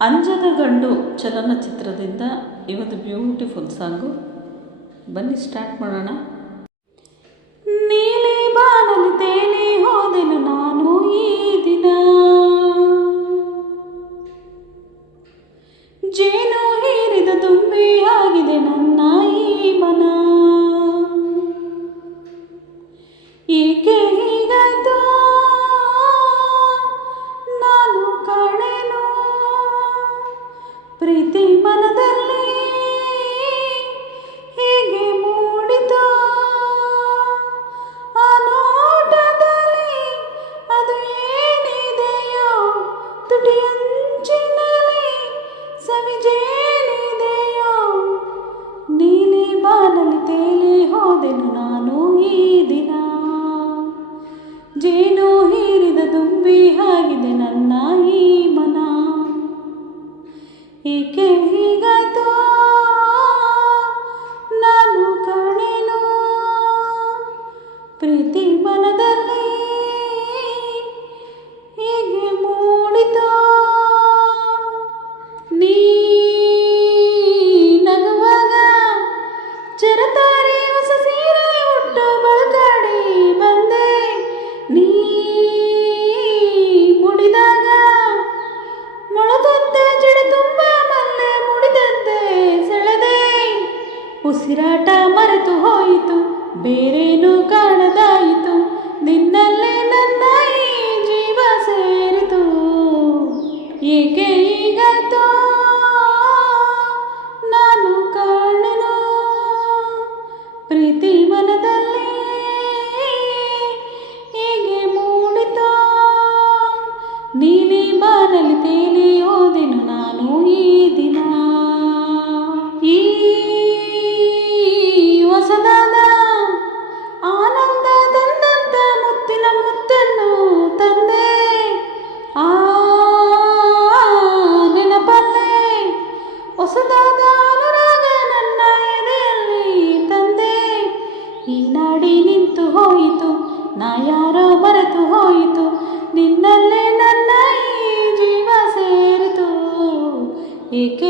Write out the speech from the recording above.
ಅಂಜದ ಗಂಡು ಚಲನಚಿತ್ರದಿಂದ ಇವತ್ತು beautiful song. ಬನ್ನಿ ಸ್ಟಾರ್ಟ್ ಮಾಡೋಣ. ನೀಲಿ ಬಾನಲಿ ತೇಲಿ ಹೋದೆನು ನಾನು ಈ ದಿನ. ಜೇನು ಹೀರಿದ ತುಂಬಿ ಆಗಿದೆ ನನ್ನ ಈ ಮನ. ಏಕೆ ಪ್ರೀತಿ ಮನದಲ್ಲಿ ಹೀಗೆ ಮೂಡಿತು ಆ ನೋಟದಲ್ಲಿ ಅದು ಏನಿದೆಯೋ ತುಟಿಯಂಚಿನಲ್ಲಿ ಸವಿಜೇನಿದೆಯೋ ನೀಲಿ ಬಾನಲಿ ತೇಲಿ ಹೋದೆನು ನಾನು ಈ ದಿನ. ಜೇನು ಹೀಗಾಯ್ತು ನಾನು ಕಾಣೆನು? ಪ್ರೀತಿ ಮನದಲ್ಲಿ ಹೀಗೆ ಮೂಡಿತು? ನೀ ನಗುವಾಗ ಚಿರತಾರಿ ಉಸಿರಾಟ ಮರೆತು ಹೋಯಿತು ಬೇರೇನು ಕಾಣದಾಯಿತು. ನಿನ್ನಲ್ಲೇ ನನ್ನ ಈ ಜೀವ ಸೇರಿತು. ಏಕೆ ಹೀಗಾಯ್ತು ನಾಡಿ ನಿಂತು ಹೋಯಿತು ನಾ ಯಾರೋ ಮರೆತು ಹೋಯಿತು ನಿನ್ನಲ್ಲೇ ನನ್ನ ಈ ಜೀವ ಸೇರಿತು. ಏಕೆ